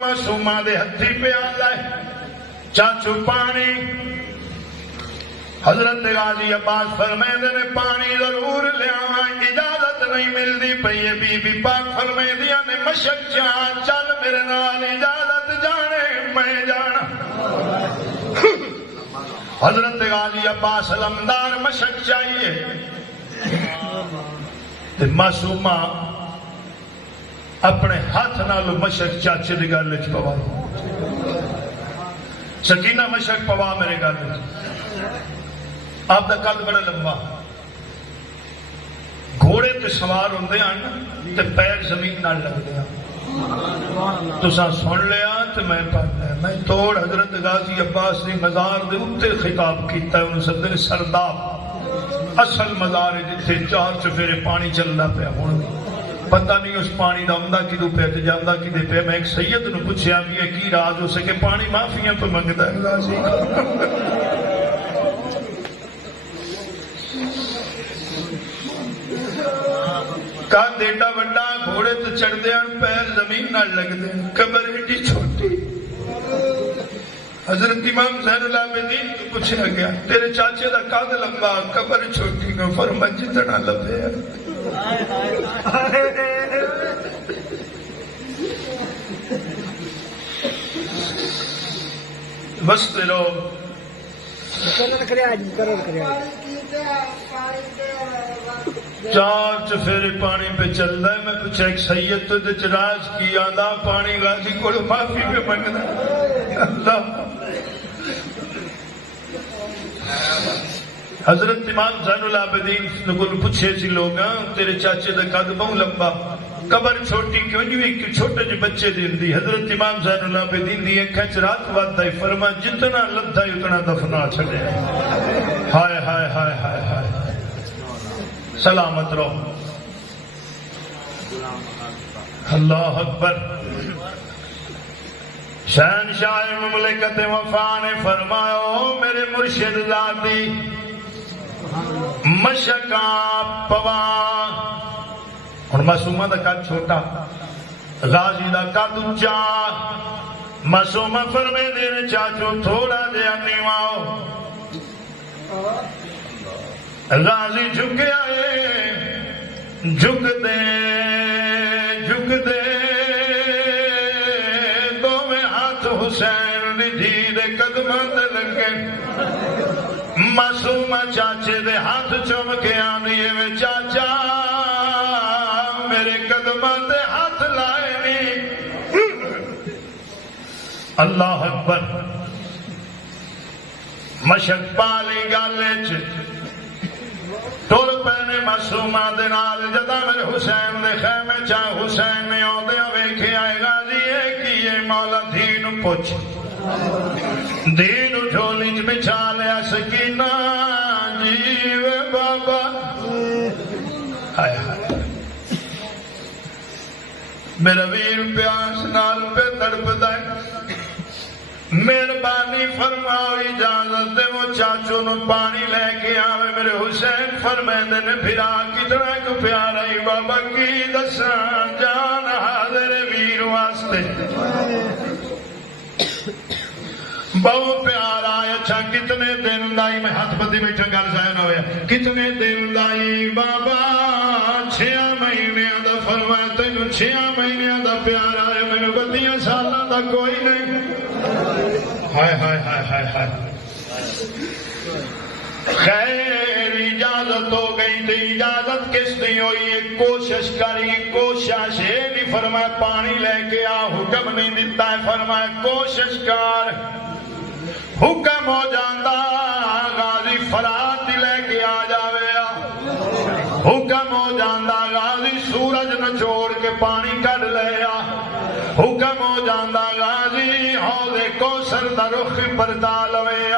معصومہ دے ہتھی پیالہ چاچو پانی حضرت غازی عباس فرمیندے نے پانی ضرور لے آواں اجازت نہیں ملدی پئی بی بی پاک فرمیندیاں نے مشک جان چل میرے نال اجازت جانے میں جانا حضرت غازی عباس علمدار مشک چاہیے معصومہ اپنے ہاتھ نالو مشک چاچے دی گل وچ پوا سکینہ مشک پوا میرے گل وچ آپ دا قد بڑا لمبا گھوڑے تے سوار ہوندے ہیں تے پیر زمین نال لگدے ہیں تساں سن لیا تے میں پڑھ لیا میں توڑ حضرت غازی عباس دی مزار دے اوتے خطاب کیتا ہے انہوں سدے سرداب اصل مزار ہے جتھے 4 چفیرے پانی چلدا پیا ہن پتہ نہیں اس پانی دا آمدہ کدوں پہ تے جاندا کدے پہ میں ایک سید نو پوچھیا بھی کی راز ہو سکے پانی معافیاں تو منگدا ہے غازی کا ایڈا وڈا گھوڑے تے چڑھدے ہیں پیر زمین نال لگدے ہیں قبر ایڈی چھوٹی حضرت امام زین العابدین کو پوچھا گیا تیرے چاچے دا قد لمبا قبر چھوٹی نو فرمایا جتنا لبے ہے بس تیرو چار چفیرے پانی پہ چل رہا ہے میں پوچھا ایک سید تو راز کی آدھا پانی غازی کو معافی پہ منگنا اللہ حضرت امام زین العابدین نکل پوچھے سی لوگ تیرے چاچے دا قد بہت لمبا قبر چھوٹی کیوں جو ایک چھوٹے جو بچے دین دی حضرت امام زین العابدین دی ایک کھچ رات وعدہ ہی فرما جتنا لدھا ہی اتنا دفنا چھڑے ہائے ہائے ہائے ہائے ہائے سلامت رہو اللہ اکبر شہنشاہ مملکت وفا نے فرمایا میرے مرشد ذاتی مشکا پوا اور معصومہ دا قد چھوٹا غازی دا قد اونچا معصومہ فرمے دینے چاچو تھوڑا جہا نیواں غازی جھکے آئے جھک دے دو میں ہاتھ حسین دی دے قدمت لگے معصومہ چاچے دے ہاتھ چوم کے آنیے میں چاچا میرے قدمت ہاتھ لائے نہیں اللہ اکبر مشک پالی گالے ٹول پہنے معصومہ دے نال جدا میرے حسین دے خیمے چاہ حسین نے آدھے ویکھے آئے غازی کی یہ مولا دین پوچھ دین جھولی چ بچھا لیا سکینہ جیوے بابا ہائے ہائے میرا ویر پیاس نال پہ تڑپدا ہے مہربانی فرماؤ اجازت دے وہ چاچو نو پانی لے کے آوے میرے حسین فرمیندے نے پھرا کتنا کو پیارا ہی بابا کی دساں جان حاضر ویر واسطے بہت پیارا ہے اچھا کتنے دن دائی میں ہاتھ بدی بیٹھا گل ذہن ہویا کتنے دن دائی بابا 6 مہینے دا فرمایا تینو 6 مہینے دا پیارا ہے مینوں 32 سالاں دا کوئی نہیں ہائے ہائے ہائے ہائے ہائے خیر اجازت ہو گئی تھی اجازت کس نہیں ہوئی ایک کوشش کری کوشش یہ نہیں فرمایا پانی لے کے آ حکم نہیں دیتا ہے فرمایا کوشش کر حکم ہو جاندہ غازی فرات لے کے آ جاوے حکم ہو جاندہ غازی سورج نچوڑ کے پانی کر لے حکم ہو جاندہ غازی حوض کوثر دا رخ پرتا لوے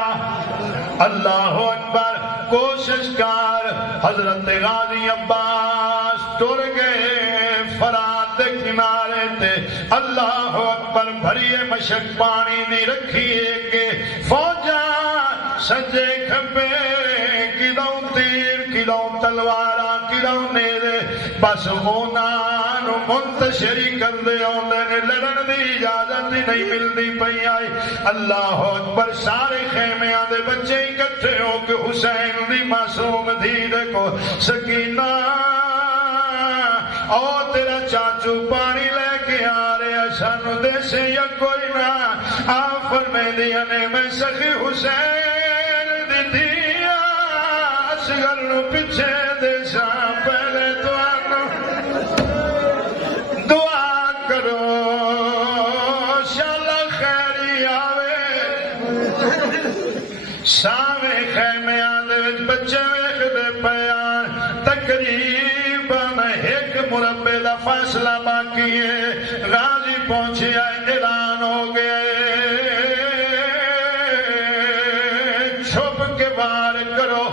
اللہ اکبر کوشش کر حضرت غازی عباس ٹر گئے فرات دے کنارے تے اللہ اکبر بھریے مشک پانی نہیں رکھیے کہ فوجا سجے کھپے کدوں تیر کدوں تلوارا کدوں نیرے بس ہونا نو منتشری کردے آندے نے لڑن دی اجازت ہی نہیں ملتی پئی آئی اللہ اکبر سارے خیمیاں دے بچے اکٹھے ہو کے حسین دی معصوم دھی دیکھو سکینہ او تیرا چاچو پانی لے کے آ رہے سانو دے سے یا کوئی نہ آپ فرمیندیاں نے میں سخی حسین دی دیا اصغر نو پیچھے دے سا پہلے تو آنو دعا کرو شاءاللہ خیری آوے سامے خیمے آنے بچے ویخ دے پیان تقریباً ایک مربع دا فاصلہ باقی ہے غازی پہنچے آئے اعلان ہو گئے چھپ کے باہر کرو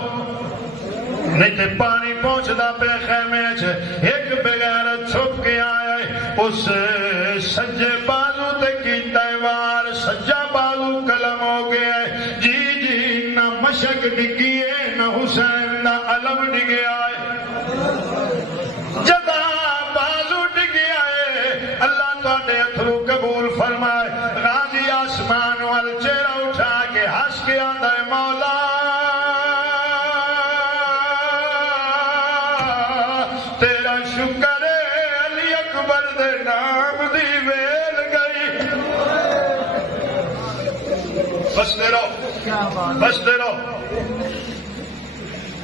نہیں تے پانی پہنچدا پہ خیمے چ ایک بغیر چھپ کے آیا اس سجے بازو تے کیتا وار سجا بازو قلم ہو گیا جی جی نہ مشک ڈگی ہے نہ حسین دا علم ڈگیا ہے جدا بازو ڈگیا ہے اللہ تواڈے اتھرو قبول فرمائے غازی آسمان وال چہرہ اٹھا کے ہنس کے آندا ہے مولا تیرا شکر ہے علی اکبر دے نام دی ویل گئی بستے رہو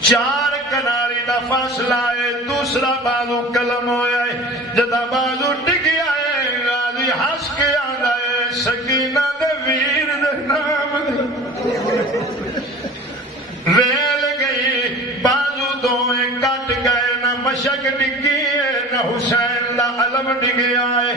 چار کناری دا فاصلہ ہے دوسرا بازو قلم ہویا ہے جدا بازو ڈگیا ہے غازی ہنس کے آندا ہے سکینہ دے ویر دے نام دی ویل گئی بازو دوویں کٹ گئے نہ مشک ڈگی ہے نہ حسین دا علم ڈگیا ہے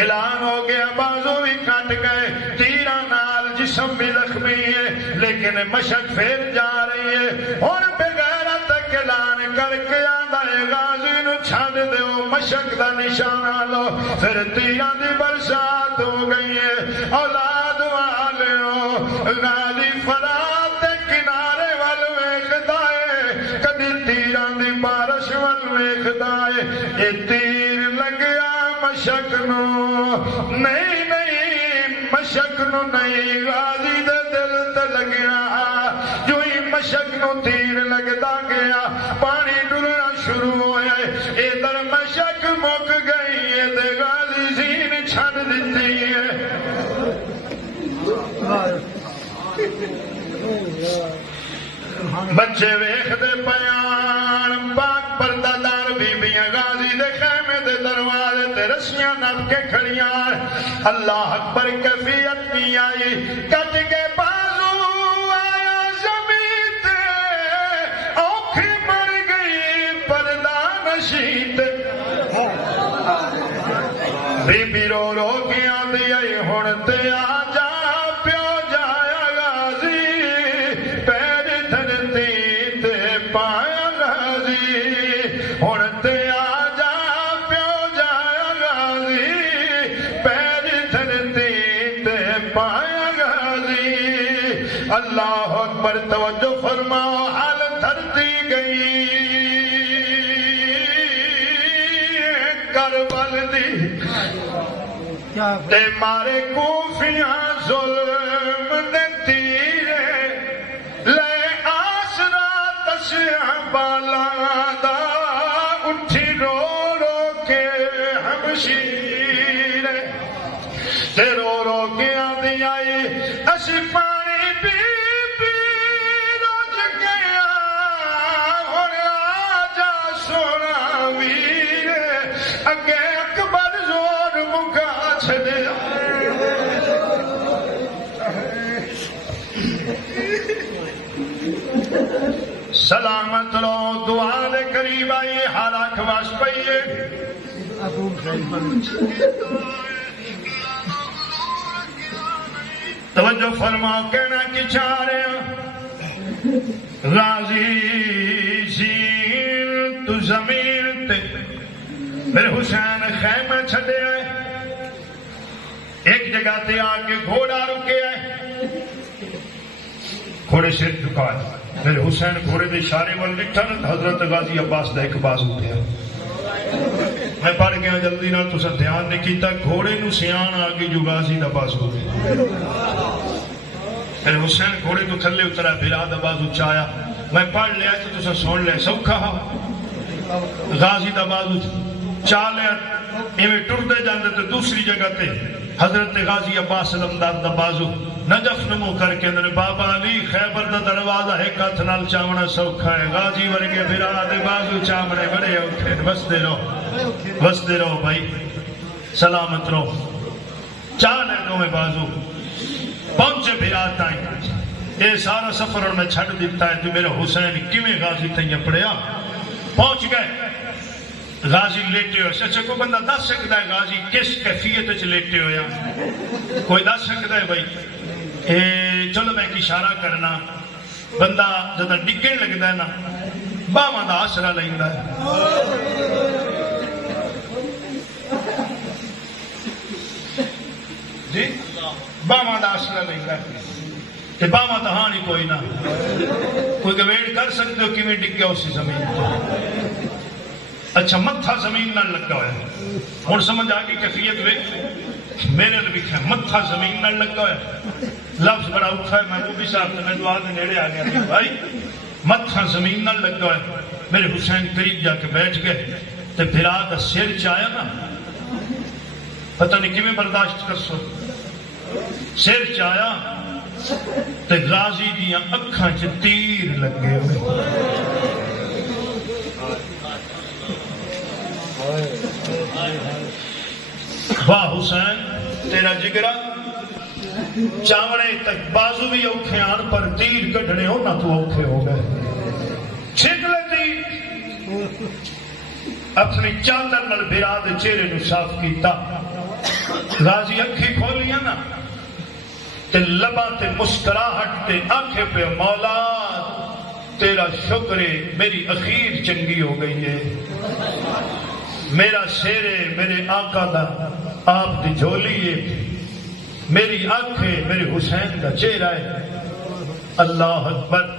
اعلان ہو گیا بازو بھی کٹ گئے تیرا نال جسم بھی زخمی ہے لیکن مشک پھر جا رہی ہے اور بغیرت اعلان کر کے آندا ہے غازی نو چھڈ دیو مشک دا نشانہ لو پھر تیراں دی برسات ہو گئی ہے اولاد والو غازی فرات دے کنارے ول ویکھدا ہے کدی تیراں دی بارش ول ویکھدا ہے اے تیر لگیا مشک نو نہیں مشک نو نہیں غازی دے دل تے لگیا جو ہی مشک نو تیر لگدا گیا پانی ڈرنا شروع ہویا ہے ادھر مشک مک گئی ہے تے غازی زین چھڈ دتی ہے بچے ویکھدے پیان پاک پردہ دار بیبیاں غازی دے خیمے دے دروازے تے رسیاں نپ کے کھڑیاں اللہ اکبر کیفیت نہیں آئی کٹ کے بازو آیا زمین تے اوکھی مر گئی پردہ نشین تے بی بی رو رو کے آندی آئی ہن تے آ جا پیو جایا غازی پیر دھرتی تے پایا غازی ہن تے آ جا پیو جایا غازی پیر دھرتی تے پایا غازی اللہ اکبر توجہ فرماؤ حال دھرتی گئی کربل دی تے مارے کوفیاں ظلم دے تیرے لے آسرا تشیاں بالا دا اٹھی رو رو کے ہمشیر تے رو رو کے آدھی آئی اسی پانی پی پی روج گیا اور آجا سونا ویر اگے اکبر زور مکا چھڑیا سلامت رو دعا دے قریب آئیے حالاک واش پئیے توجہ فرماؤ کہنا کی چاہ رہے ہیں غازی زین تو زمین تے پھر حسین خیمہ چھڑے آئے ایک جگہ تے آگے گھوڑا رکے آئے گھوڑے سے جھکا ہے پھر حسین گھوڑے دے اشارے وال نٹھن حضرت غازی عباس دا ایک بازو اٹھیا میں پڑھ گیا جلدی نال تسا دھیان نہیں کیتا گھوڑے نو سیان آ گئی جو غازی دا بازو پھر حسین گھوڑے تو تھلے اترا بھرا دا بازو چایا میں پڑھ لیا تو تسا سن لے سوکھا غازی دا بازو چا لیا ایویں ٹرتے جاندے تے دوسری جگہ تے حضرت غازی عباس علمدار دا بازو نجف نمو کر کے اندر بابا علی خیبر دا دروازہ ایک ہاتھ نال چاونا سوکھا ہے غازی ورگے بھرا دے بازو چامنے بڑے اوکھے وستے رہو بھائی سلامت رہو چانے دو میں بازو پہنچے بھرا تائیں یہ سارا سفر اور میں چھڑ دیتا ہے تو میرا حسین کیویں غازی تھیں پڑیا پہنچ گئے غازی لیٹے ہوئے اچھا کوئی بندہ دس سکتا ہے غازی کس کیفیت وچ لیٹے ہویا کوئی دس سکتا ہے بھائی چلو میں ایک اشارہ کرنا بندہ جدہ ڈگن لگتا ہے نا باواں دا آسرا لیندا ہے جی باواں دا آسرا لیندا ہے تے باواں تا ہاں نہیں کوئی نہ کوئی گویڑ کر سکتے ہو کیویں ڈگ گیا اسی زمین تے اچھا متھا زمین نہ لگا ہوا ہے ہن سمجھ آ گئی کیفیت ویکھ میرے نبی ہے متھا زمین نہ لگا ہوا ہے لفظ بڑا اوکھا ہے محبوبی صاحب نے میں دعا دے نیڑے آ گیا بھائی متھا زمین نہ لگا ہوا ہے میرے حسین قریب جا کے بیٹھ گئے تے بھرا دا سر چایا نا پتہ نہیں کیویں برداشت کر سو سر چایا تے غازی دیاں اکھاں چ تیر لگے ہوئے واہ حسین تیرا جگرا چاونے تک بازو بھی اوکھے آن پر تیر کٹھنے ہو نہ تو اوکھے ہو گئے چھک لیتی اپنی چادر نال بھرا دے چہرے نو صاف کیتا غازی اکھی کھولیا نا تے لباں تے مسکراہٹ تے آنکھیں پہ مولا تیرا شکر ہے میری اخیر چنگی ہو گئی ہے میرا سیرے میرے آقا دا آپ دی جھولی ہے میری آنکھیں میرے حسین کا چہرہ ہے اللہ اکبر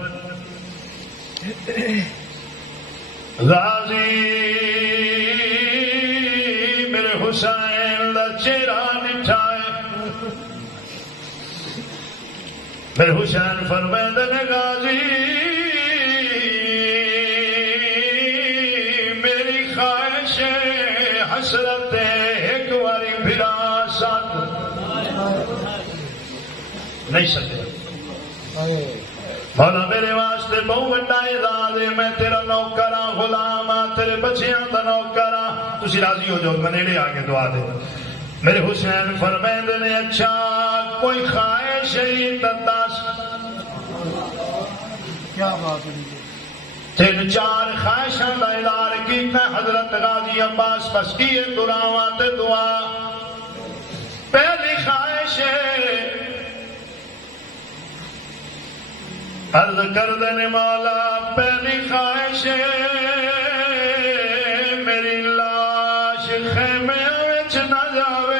غازی میرے حسین کا چہرہ نٹھا ہے میرے حسین فرمائے نے غازی حسرت ایک واری بھرا ساتھ نہیں سکتے مولا میرے واسطے بہو بڑا اعزاز ہے میں تیرا نوکر ہاں غلام ہاں تیرے بچیاں دا نوکر ہاں تسی راضی ہو جاؤ میں نیڑے آ کے دعا دے میرے حسین فرمائے نے اچھا کوئی خواہش ہے دس کیا بات ہے تین چار خواہشاں دا اعلان کیتا حضرت غازی عباس بس کیے دعاواں تے دعا پہلی خواہش عرض کر دینے مولا پہلی خواہش میری لاش خیمے وچ نہ جاوے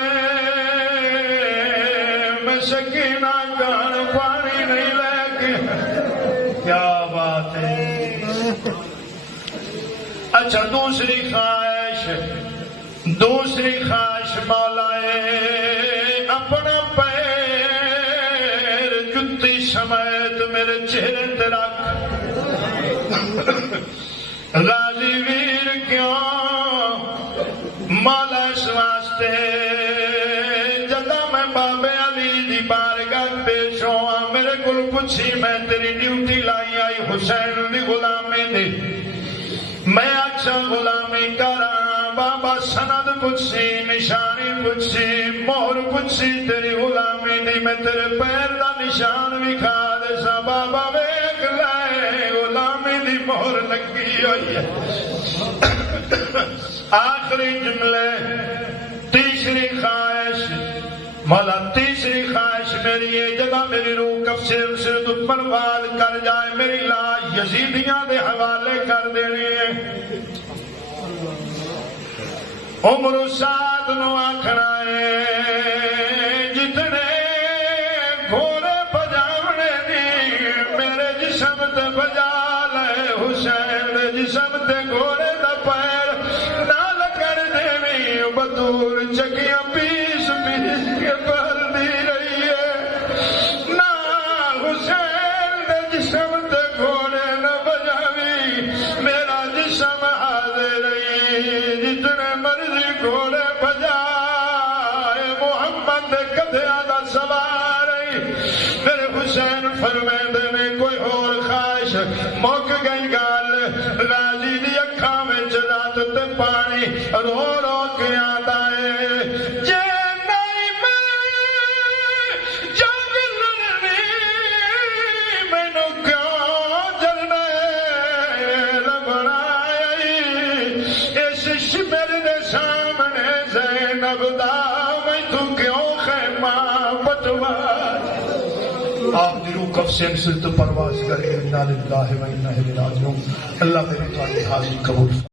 میں سکینہ کان پانی نہیں لے کے کیا بات ہے اچھا دوسری خواہش مولا اپنا پیر جتی سمیت میرے چہرے تے رکھ غازی ویر کیوں مولا اس واسطے جدا میں بابے علی دی بارگاہ پیش ہوا میرے کل پوچھی میں تیری ڈیوٹی لائی آئی حسین دی غلامی دی میں اچھا غلامی کرانا بابا سند پوچھی نشانی پوچھی مہر پوچھی تیری غلامی دی میں تیرے پیر دا نشان بھی کھا دے سا بابا ویکھ لائے غلامی دی مہر لگی ہوئی ہے آخری جملے تیسری خواہش مولا تیسری خواہش میری ہے جگہ میری روح کب سے تو پرواز کر جائے میری لاش یزیدیاں دے حوالے کر دینی ہے عمر سعد نو آکھنا ہے جتنے گھوڑے بجاونے دی میرے جسم تے بجا لے حسین دے جسم تے گھوڑے دا پیر نہ لگڑ دے فرمیندے نے کوئی اور خواہش مک گئی گل غازی دی اکھاں وچ رات تے پانی رو رو کے آندا ہے جے نہیں میں جنگ لڑنی مینوں کیوں جرنیل بنائی اس شمر دے سامنے زینب دا میں تو کیوں خیمہ بٹوا آپ دی روح کف سے انسل تو پرواز کرے انا للہ و انا الیہ راجعون اللہ میری تواڈی حاضری قبول